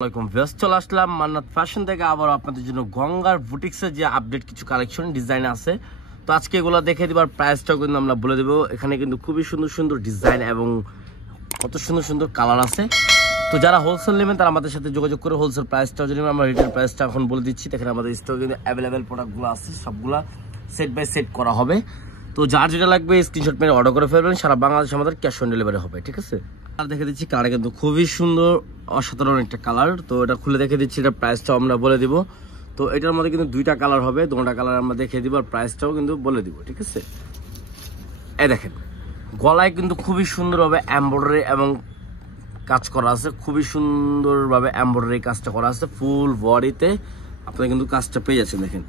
চলে আসলাম মান্নাত ফ্যাশন থেকে আবার আপনাদের জন্য গঙ্গার বুটিক্সের যে আপডেট কিছু কালেকশন ডিজাইন আছে। তো আজকে এগুলো দেখে দেবার প্রাইসটাও কিন্তু আমরা বলে দেবো। এখানে কিন্তু খুবই সুন্দর সুন্দর ডিজাইন এবং কত সুন্দর সুন্দর কালার আছে। তো যারা হোলসেল নেবেন তারা আমাদের সাথে যোগাযোগ করে হোলসেল প্রাইসটাও জানেন। আমরা রিটেল প্রাইসটা এখন বলে দিচ্ছি। দেখেন আমাদের স্টকে কিন্তু অ্যাভেলেবেল প্রোডাক্টগুলো আছে, সবগুলা সেট বাই সেট করা হবে। তো যার যেটা লাগবে স্ক্রিনশট মেরে অর্ডার করে ফেলবেন। সারা বাংলাদেশে আমাদের ক্যাশ অন ডেলিভারি হবে, ঠিক আছে। আর দেখে দিচ্ছি কালার কিন্তু খুবই সুন্দর, অসাধারণ একটা কালার। তো এটা খুলে দেখে দিচ্ছি, এটা প্রাইসটাও আমরা বলে দিব। তো এটার মধ্যে কিন্তু দুইটা কালার হবে, দুটা কালার আমরা দেখে দিব আর প্রাইসটাও কিন্তু বলে দিব, ঠিক আছে। এই দেখেন গলায় কিন্তু খুবই সুন্দরভাবে এমব্রয়ডারি এবং কাজ করা আছে, খুবই সুন্দরভাবে এমব্রয়ডারি কাজটা করা আছে। ফুল বডিতে আপনারা কিন্তু কাজটা পেয়ে যাচ্ছেন। দেখেন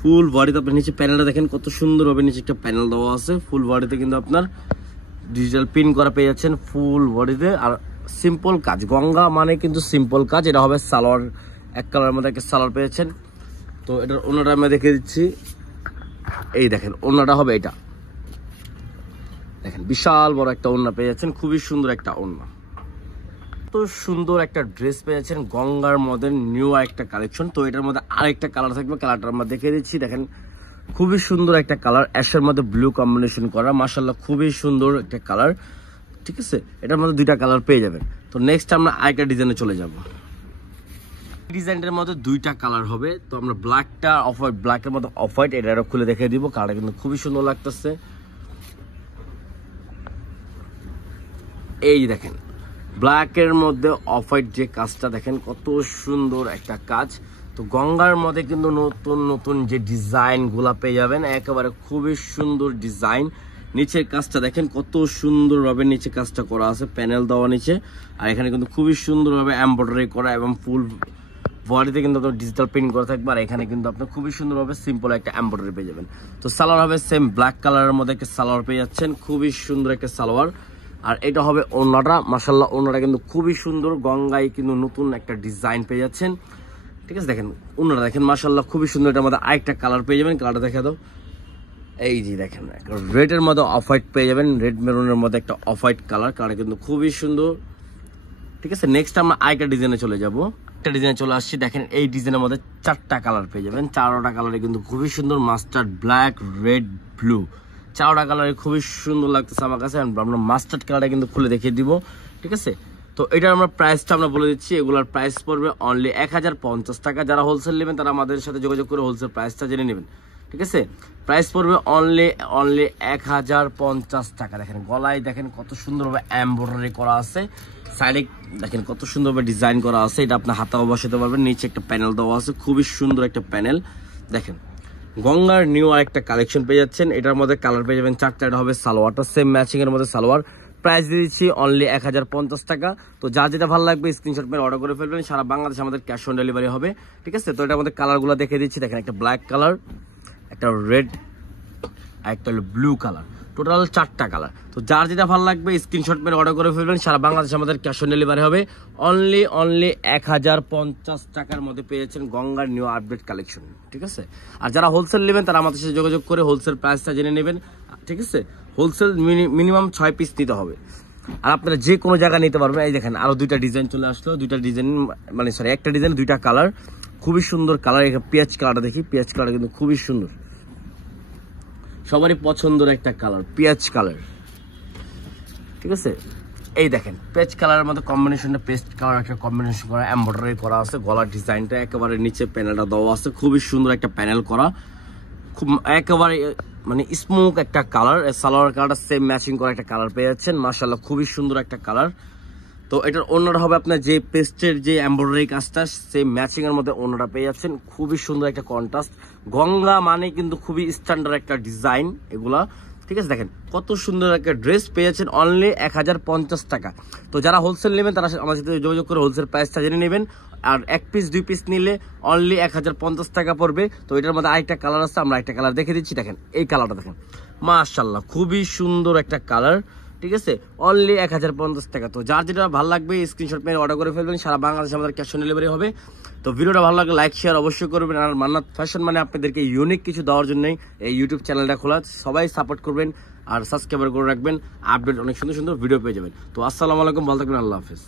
ফুল বডিতে আপনার নিচে প্যানেলটা দেখেন কত সুন্দরভাবে নিচে একটা প্যানেল দেওয়া আছে। ফুল বডিতে কিন্তু আপনার ডিজিটাল পিন করা পেয়ে যাচ্ছেন ফুল বডিতে। আর সিম্পল কাজ, গঙ্গা মানে কিন্তু সিম্পল কাজ। এটা হবে সালোয়ার, এক কালারের মধ্যে একটা সালোয়ার পেয়েছেন। তো এটার ওনাটা আমি দেখে দিচ্ছি। এই দেখেন ওনাটা হবে এটা, দেখেন বিশাল বড় একটা ওড়না পেয়ে যাচ্ছেন, খুবই সুন্দর একটা ওড়না। তো সুন্দর একটা ড্রেস পেয়েছেন গঙ্গার মধ্যে, নিউ একটা কালেকশন। তো এটার মধ্যে আরেকটা কালার থাকবে, কালারটা আমরা দেখে দিচ্ছি। দেখেন খুবই সুন্দর একটা কালার, অ্যাশের মধ্যে ব্লু কম্বিনেশন করা, মাশাআল্লাহ খুবই সুন্দর একটা কালার, ঠিক আছে। এটার মধ্যে দুইটা কালার পেয়ে যাবেন। তো নেক্সট আমরা আরেকটা ডিজাইনে চলে যাব। ডিজাইনের মধ্যে দুইটা কালার হবে। তো আমরা ব্ল্যাকটা অফ হোয়াইট, ব্ল্যাকের মধ্যে অফ হোয়াইট, এটা খুলে দেখে দিব। কালারটা কিন্তু খুবই সুন্দর লাগতেছে। এই দেখেন ব্ল্যাকের মধ্যে অফ হোয়াইট যে কাজটা দেখেন কত সুন্দর একটা কাজ। তো গঙ্গার মধ্যে কিন্তু নতুন নতুন যে ডিজাইন গুলা পেয়ে যাবেন, একেবারে খুবই সুন্দর ডিজাইন। নিচের কাজটা দেখেন কত সুন্দরভাবে নিচে কাজটা করা আছে, প্যানেল দেওয়া নিচে। আর এখানে কিন্তু খুবই সুন্দরভাবে এমব্রয়ডারি করা এবং ফুল বডিতে কিন্তু আপনার ডিজিটাল প্রিন্ট করা থাকবে। আর এখানে কিন্তু আপনার খুবই সুন্দরভাবে সিম্পল একটা এমব্রয়ডারি পেয়ে যাবেন। তো সালোয়ার হবে সেম ব্ল্যাক কালারের মধ্যে একটা সালোয়ার পেয়ে যাচ্ছেন, খুবই সুন্দর একটা সালোয়ার। আর এটা হবে ওড়নাটা, মাশাআল্লাহ ওড়নাটা কিন্তু খুবই সুন্দর, গঙ্গায় কিন্তু নতুন একটা ডিজাইন পেয়ে যাচ্ছেন, ঠিক আছে। দেখেন ওড়নাটা দেখেন মাশাআল্লাহ খুবই সুন্দর। এটার মধ্যে আরেকটা কালার পেয়ে যাবেন, কালারটা দেখা দাও। এই যে দেখেন রেডের মধ্যে অফ হোয়াইট পেয়ে যাবেন, রেড মেরুনের মধ্যে একটা অফ হোয়াইট কালার, কালার কিন্তু খুবই সুন্দর, ঠিক আছে। নেক্সট আমরা আরেকটা ডিজাইনে চলে যাব। একটা ডিজাইনে চলে আসছি। দেখেন এই ডিজাইনের মধ্যে চারটা কালার পেয়ে যাবেন, চারোটা কালারে কিন্তু খুবই সুন্দর, মাস্টার্ড, ব্ল্যাক, রেড, ব্লু, চারোটা কালারে খুবই সুন্দর লাগতেছে আমার কাছে। আমরা মাস্টার্ড কালারটা কিন্তু খুলে দেখিয়ে দিব, ঠিক আছে। তো এটার আমরা প্রাইসটা আমরা বলে দিচ্ছি। এগুলোর প্রাইস পড়বে অনলি 1050 টাকা। যারা হোলসেল নেবেন তারা আমাদের সাথে যোগাযোগ করে হোলসেল প্রাইসটা জেনে নেবেন, ঠিক আছে। প্রাইস পড়বে অনলি 1050 টাকা। দেখেন গলায় দেখেন কত সুন্দরভাবে এমব্রয়ডারি করা আছে, সাইডে দেখেন কত সুন্দরভাবে ডিজাইন করা আছে। এটা আপনার হাতাও বসাতে পারবেন, নিচে একটা প্যানেল দেওয়া আছে, খুবই সুন্দর একটা প্যানেল। দেখেন গঙ্গার নিউ আরেকটা কালেকশন পেয়ে যাচ্ছেন। এটার মধ্যে কালার পেয়ে যাবেন চারটা। এটা হবে সালোয়ারটা সেম ম্যাচিং এর মধ্যে সালোয়ার। প্রাইস দিয়ে দিচ্ছি অনলি 1050 টাকা। তো যা যেটা ভালো লাগবে স্ক্রিনশট মেরে অর্ডার করে ফেলবেন। সারা বাংলাদেশে আমাদের ক্যাশ অন ডেলিভারি হবে, ঠিক আছে। তো এটার মধ্যে কালারগুলো দেখে দিচ্ছি। দেখেন একটা ব্ল্যাক কালার, একটা রেড, একটা হলো ব্লু কালার, টোটাল চারটা কালার। তো যার যেটা ভালো লাগবে স্ক্রিনশট মেরে অর্ডার করে ফেলবেন। সারা বাংলাদেশে আমাদের ক্যাশ অন ডেলিভারি হবে। অনলি 1050 টাকার মধ্যে পেয়েছেন গঙ্গার নিউ আপডেট কালেকশন, ঠিক আছে। আর যারা হোলসেল নেবেন তারা আমাদের সাথে যোগাযোগ করে হোলসেল প্রাইসটা জেনে নেবেন, ঠিক আছে। হোলসেল মিনিমাম 6 পিস নিতে হবে। আর আপনারা যে কোনো জায়গায় নিতে পারবেন। এই দেখেন আরো দুইটা ডিজাইন চলে আসলো, দুইটা ডিজাইন মানে সরি একটা ডিজাইন দুইটা কালার, খুবই সুন্দর কালার। এখানে পেঁয়াজ কালারটা দেখি, পেঁয়াজ কালার কিন্তু খুবই সুন্দর, সবারই পছন্দের একটা কালার পেঁয়াজ কালার, ঠিক আছে। এই দেখেন পেঁয়াজ কালারের মধ্যে কম্বিনেশনটা পেস্ট কালার একটা কম্বিনেশন করা, এমব্রয়ডারি করা আছে। গলার ডিজাইনটা একেবারে নিচে প্যানেলটা দেওয়া আছে, খুবই সুন্দর একটা প্যানেল করা, খুব একেবারে মানে স্মোক একটা কালার। সালোয়ার কালারটা সেম ম্যাচিং করা একটা কালার পেয়ে যাচ্ছেন, মাশাআল্লাহ খুবই সুন্দর একটা কালার। তো এটার অন্যটা হবে আপনার যে পেস্টের যে এমব্রয়ডারি কাজটা সেম ম্যাচিং এর মধ্যে অন্যটা পেয়ে যাচ্ছেন, খুবই সুন্দর একটা কন্ট্রাস্ট। গঙ্গা মানে কিন্তু খুবই স্ট্যান্ডার্ড একটা ডিজাইন এগুলা, ঠিক আছে। দেখেন কত সুন্দর একটা ড্রেস পেয়ে যাচ্ছেন অনলি 1050 টাকা। তো যারা হোলসেল নেবেন তারা আমার সাথে যোগাযোগ করে হোলসেল প্রাইসটা জেনে নেবেন। আর এক পিস দুই পিস নিলে অনলি 1050 টাকা পড়বে। তো এটার মধ্যে আরেকটা কালার আছে, আমরা একটা কালার দেখে দিচ্ছি। দেখেন এই কালারটা দেখেন মাশাআল্লাহ খুবই সুন্দর একটা কালার, ঠিক আছে। অনলি 1050 টাকা। তো যার যেটা ভালো লাগবে স্ক্রিনশট মেরে অর্ডার করে ফেলবেন। সারা বাংলাদেশে আমাদের ক্যাশ অন ডেলিভারি হবে। তো ভিডিওটা ভালো লাগলে লাইক শেয়ার অবশ্যই করবেন। আর মান্নাত ফ্যাশন মানে আপনাদেরকে ইউনিক কিছু দেওয়ার জন্যই এই ইউটিউব চ্যানেলটা খোলা। সবাই সাপোর্ট করবেন আর সাবস্ক্রাইব করে রাখবেন, আপডেট অনেক সুন্দর সুন্দর ভিডিও পেয়ে যাবেন। তো আসসালামু আলাইকুম, ভালো থাকবেন, আল্লাহ হাফেজ।